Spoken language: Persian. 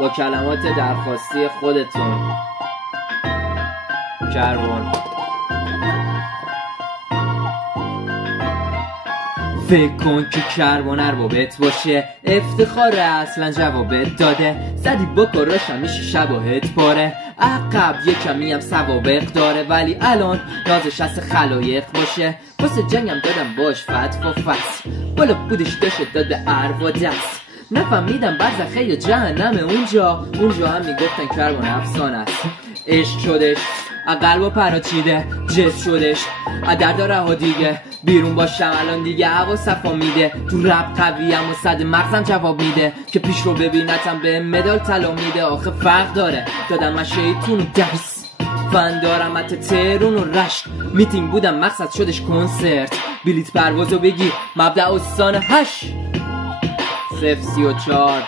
با کلمات درخواستی خودتون. کربن. فکر کن که کربن اربابت باشه، افتخار اصلا جوابت داده. زدی با کاراش همیشه شباهت پاره، عقب یه کمی هم سوابق داره، ولی الان نازش از خلایق باشه. واسه جنگم دادم باش فتوا فس، بالا بودش داشت داده اروا دست. نفهمیدم برزخه یا جهنم اونجا هم میگفتن کربن افسانه است. عشق شدش قلب و پراچیده، جس شدش درد رها دیگه. بیرون باشم الان دیگه هوا صفا میده، تو رب قویم و صد مغزم جواب میده. که پیش رو ببینتم به مدال طلا میده. آخه فرق داره دادم من شیطون و درس، فن دارم حتی تهرون و رشت. میتینگ بودم مقصد شدش کنسرت، بلیت پروازو بگی مبدأ استان 8 034